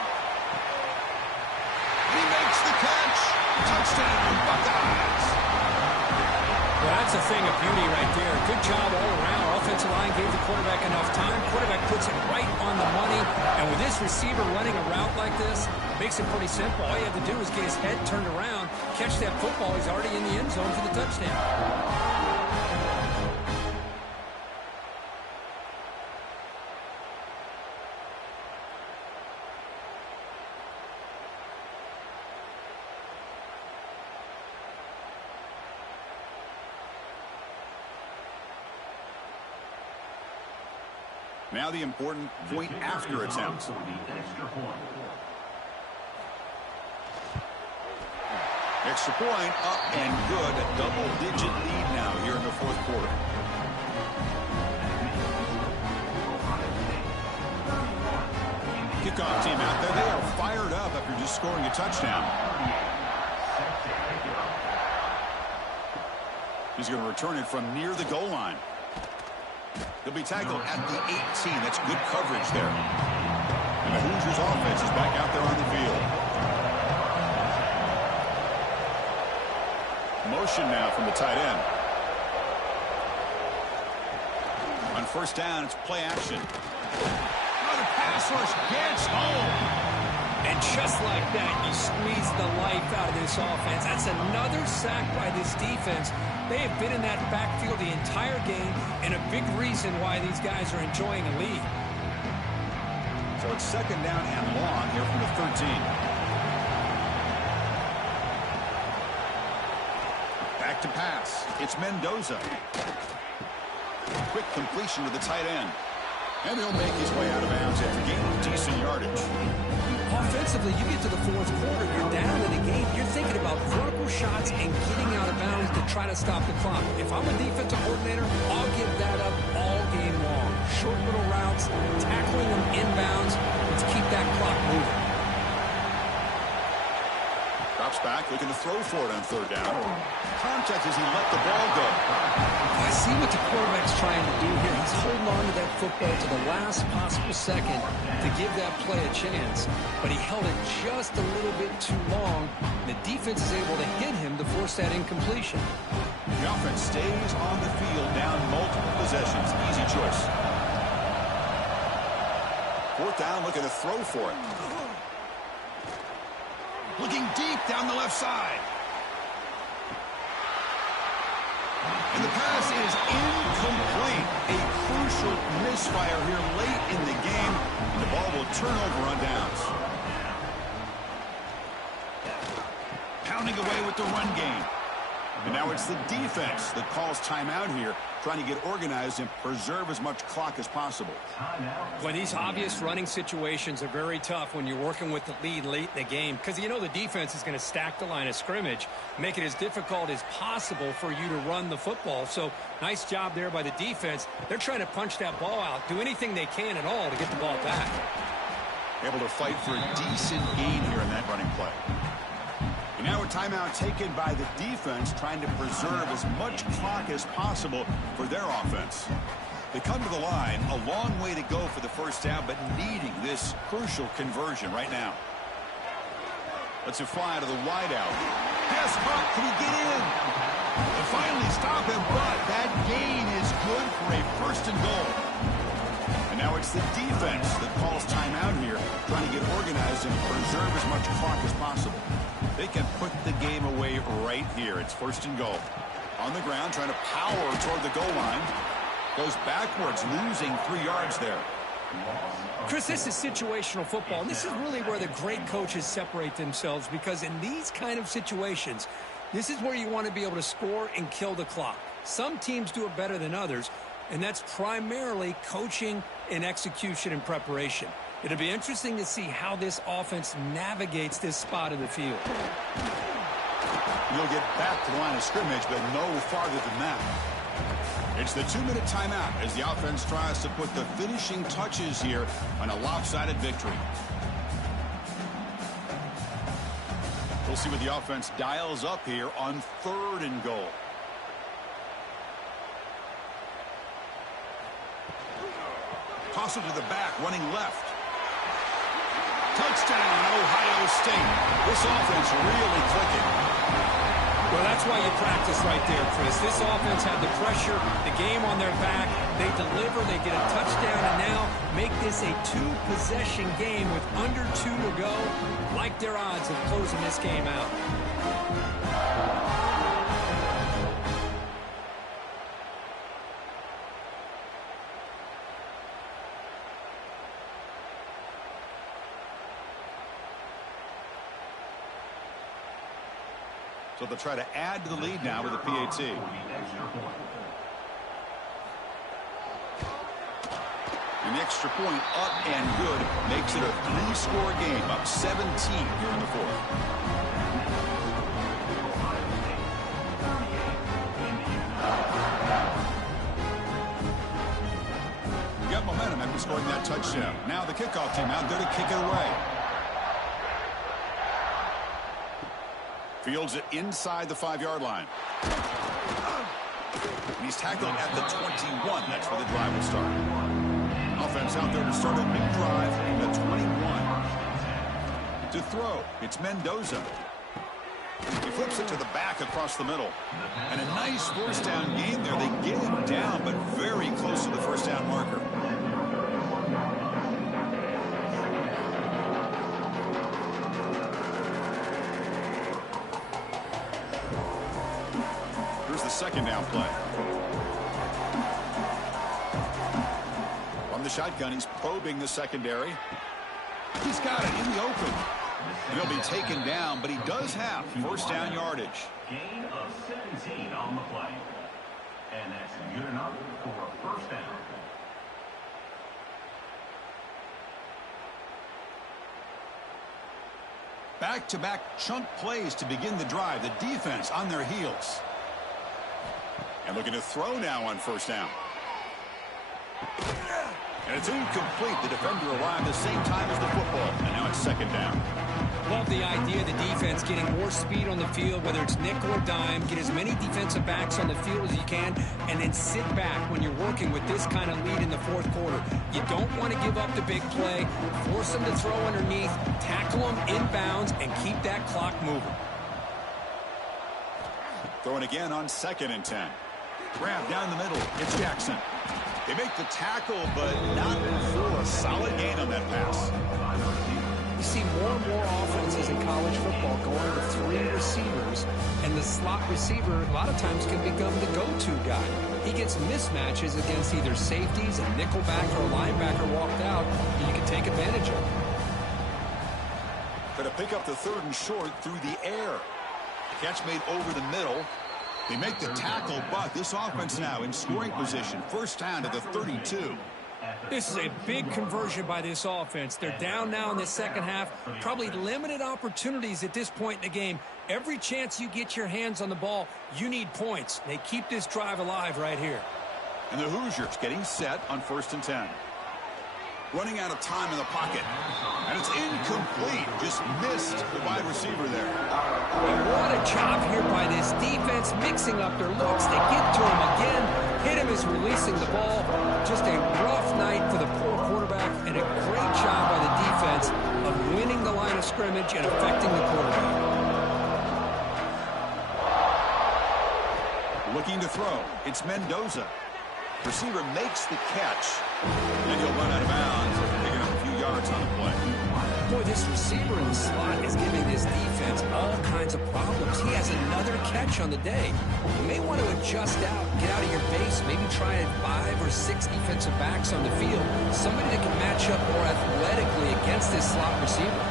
He makes the catch. Touchdown, Buckeyes. Well, that's a thing of beauty right there. Good job all around. Offensive line gave the quarterback enough time. Quarterback puts it right on the money. And with this receiver running a route like this, makes it pretty simple. All you have to do is get his head turned around, catch that football. He's already in the end zone for the touchdown. Now the important point after attempt. Extra point up and good. A double-digit lead now here in the 4th quarter. Kickoff team out there. They are fired up after just scoring a touchdown. He's going to return it from near the goal line. He'll be tackled at the 18. That's good coverage there. And the Hoosiers offense is back out there on the field. Motion now from the tight end. On 1st down, it's play action. Oh, the pass rush gets home. And just like that, you squeeze the life out of this offense. That's another sack by this defense. They have been in that backfield the entire game, and a big reason why these guys are enjoying a lead. So it's 2nd down and long here from the 13. Back to pass. It's Mendoza. Quick completion to the tight end. And he'll make his way out of bounds after gaining decent yardage. Offensively, you get to the 4th quarter, you're down in the game, you're thinking about vertical shots and getting out of bounds to try to stop the clock. If I'm a defensive coordinator, I'll give that up all game long. Short little routes, tackling them inbounds. Let's keep that clock moving. Drops back, looking to throw for it on 3rd down. Contact as he let the ball go. I see what the quarterback's trying to do here. He's holding on to that football to the last possible second to give that play a chance. But he held it just a little bit too long. The defense is able to hit him to force that incompletion. The offense stays on the field down multiple possessions. Easy choice. 4th down, looking to throw for it. Looking deep down the left side. And the pass is incomplete. A crucial misfire here late in the game. And the ball will turn over on downs. Pounding away with the run game. And now it's the defense that calls timeout here, trying to get organized and preserve as much clock as possible. Well, these obvious running situations are very tough when you're working with the lead late in the game, because you know the defense is going to stack the line of scrimmage, make it as difficult as possible for you to run the football. So nice job there by the defense. They're trying to punch that ball out, do anything they can at all to get the ball back. Able to fight for a decent gain here in that running play. Now a timeout taken by the defense, trying to preserve as much clock as possible for their offense. They come to the line, a long way to go for the 1st down, but needing this crucial conversion right now. Let's it fly to the wideout. Pass caught, can he get in? And finally stop him, but that gain is good for a 1st and goal. And now it's the defense that calls timeout here, trying to get organized and preserve as much clock as possible. They can put the game away right here. It's 1st and goal. On the ground, trying to power toward the goal line. Goes backwards, losing 3 yards there. Chris, this is situational football, and this is really where the great coaches separate themselves, because in these kind of situations, this is where you want to be able to score and kill the clock. Some teams do it better than others, and that's primarily coaching and execution and preparation. It'll be interesting to see how this offense navigates this spot of the field. You'll get back to the line of scrimmage, but no farther than that. It's the 2-minute timeout as the offense tries to put the finishing touches here on a lopsided victory. We'll see what the offense dials up here on 3rd and goal. Toss it to the back, running left. Touchdown, Ohio State. This offense really clicking. Well, that's why you practice right there, Chris. This offense had the pressure, the game on their back. They deliver, they get a touchdown, and now make this a 2-possession game with under 2 to go. Like their odds of closing this game out. So they'll try to add to the lead now with a PAT. An extra point up and good makes it a 3-score game, up 17 here in the 4th. We got momentum after scoring that touchdown. Now the kickoff team out there to kick it away. Fields it inside the 5-yard line. And he's tackled at the 21. That's where the drive will start. Offense out there to start a big drive in the 21. To throw, it's Mendoza. He flips it to the back across the middle. And a nice 1st down game there. They get him down, but very close to the 1st down marker. Here's the 2nd down play. From the shotgun, he's probing the secondary. He's got it in the open. And he'll be taken down, but he does have 1st down yardage. Gain of 17 on the play. And that's good enough for a 1st down. Back-to-back chunk plays to begin the drive. The defense on their heels. And looking to throw now on 1st down. And it's incomplete. The defender arrived the same time as the football. And now it's 2nd down. Love the idea of the defense getting more speed on the field, whether it's nickel or dime. Get as many defensive backs on the field as you can, and then sit back when you're working with this kind of lead in the 4th quarter. You don't want to give up the big play. Force them to throw underneath, tackle them inbounds, and keep that clock moving. Throwing again on 2nd and 10. Grab down the middle. It's Jackson. They make the tackle, but not for a solid gain on that pass. You see more and more offenses in college football going with 3 receivers, and the slot receiver a lot of times can become the go-to guy. He gets mismatches against either safeties, a nickelback, or a linebacker walked out, and you can take advantage of it. Going to pick up the 3rd and short through the air. Catch made over the middle. They make the tackle, but this offense now in scoring position. 1st down to the 32. This is a big conversion by this offense. They're down now in the 2nd half. Probably limited opportunities at this point in the game. Every chance you get your hands on the ball, you need points. They keep this drive alive right here. And the Hoosiers getting set on 1st and 10. Running out of time in the pocket. And it's incomplete. Just missed the wide receiver there. And what a job here by this defense, mixing up their looks. They get to him again. Hit him as releasing the ball. Just a rough night for the poor quarterback, and a great job by the defense of winning the line of scrimmage and affecting the quarterback. Looking to throw. It's Mendoza. Receiver makes the catch. And he'll run out of bounds, picking up a few yards on the play. Boy, this receiver in the slot is giving this defense all kinds of problems. He has another catch on the day. You may want to adjust out, get out of your base, maybe try 5 or 6 defensive backs on the field. Somebody that can match up more athletically against this slot receiver.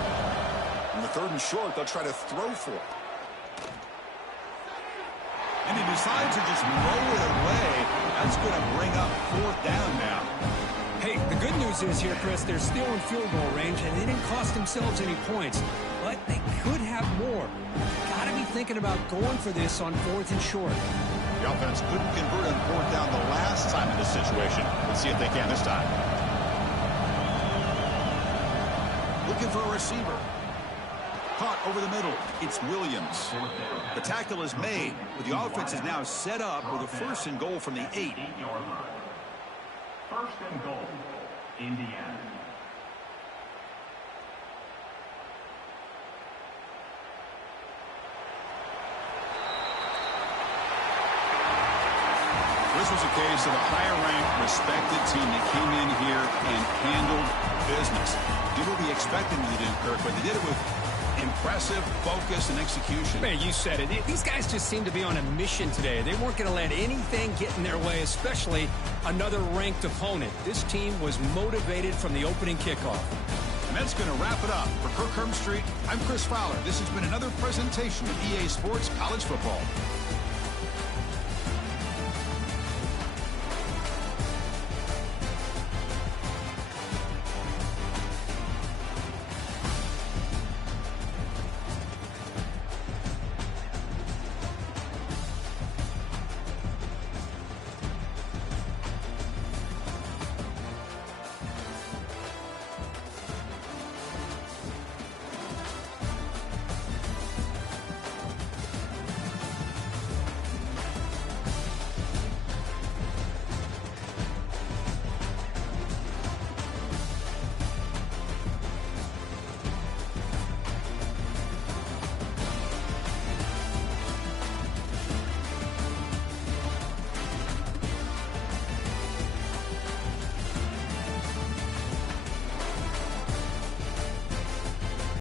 On the 3rd and short, they'll try to throw for it. And he decides to just roll it away. That's going to bring up 4th down now. Hey, the good news is here, Chris, they're still in field goal range, and they didn't cost themselves any points. But they could have more. Got to be thinking about going for this on 4th and short. The offense couldn't convert on 4th down the last time in this situation. Let's see if they can this time. Looking for a receiver. Caught over the middle. It's Williams. The tackle is made, but the offense is now set up with a 1st and goal from the 8. 1st and goal, Indiana. This was a case of a higher-ranked, respected team that came in here and handled business. Did what we expected them to do, Kirk, but they did it with impressive focus and execution. Man, you said it. These guys just seem to be on a mission today. They weren't going to let anything get in their way, especially another ranked opponent. This team was motivated from the opening kickoff. And that's going to wrap it up. For Kirk Hermstreet, I'm Chris Fowler. This has been another presentation of EA Sports College Football.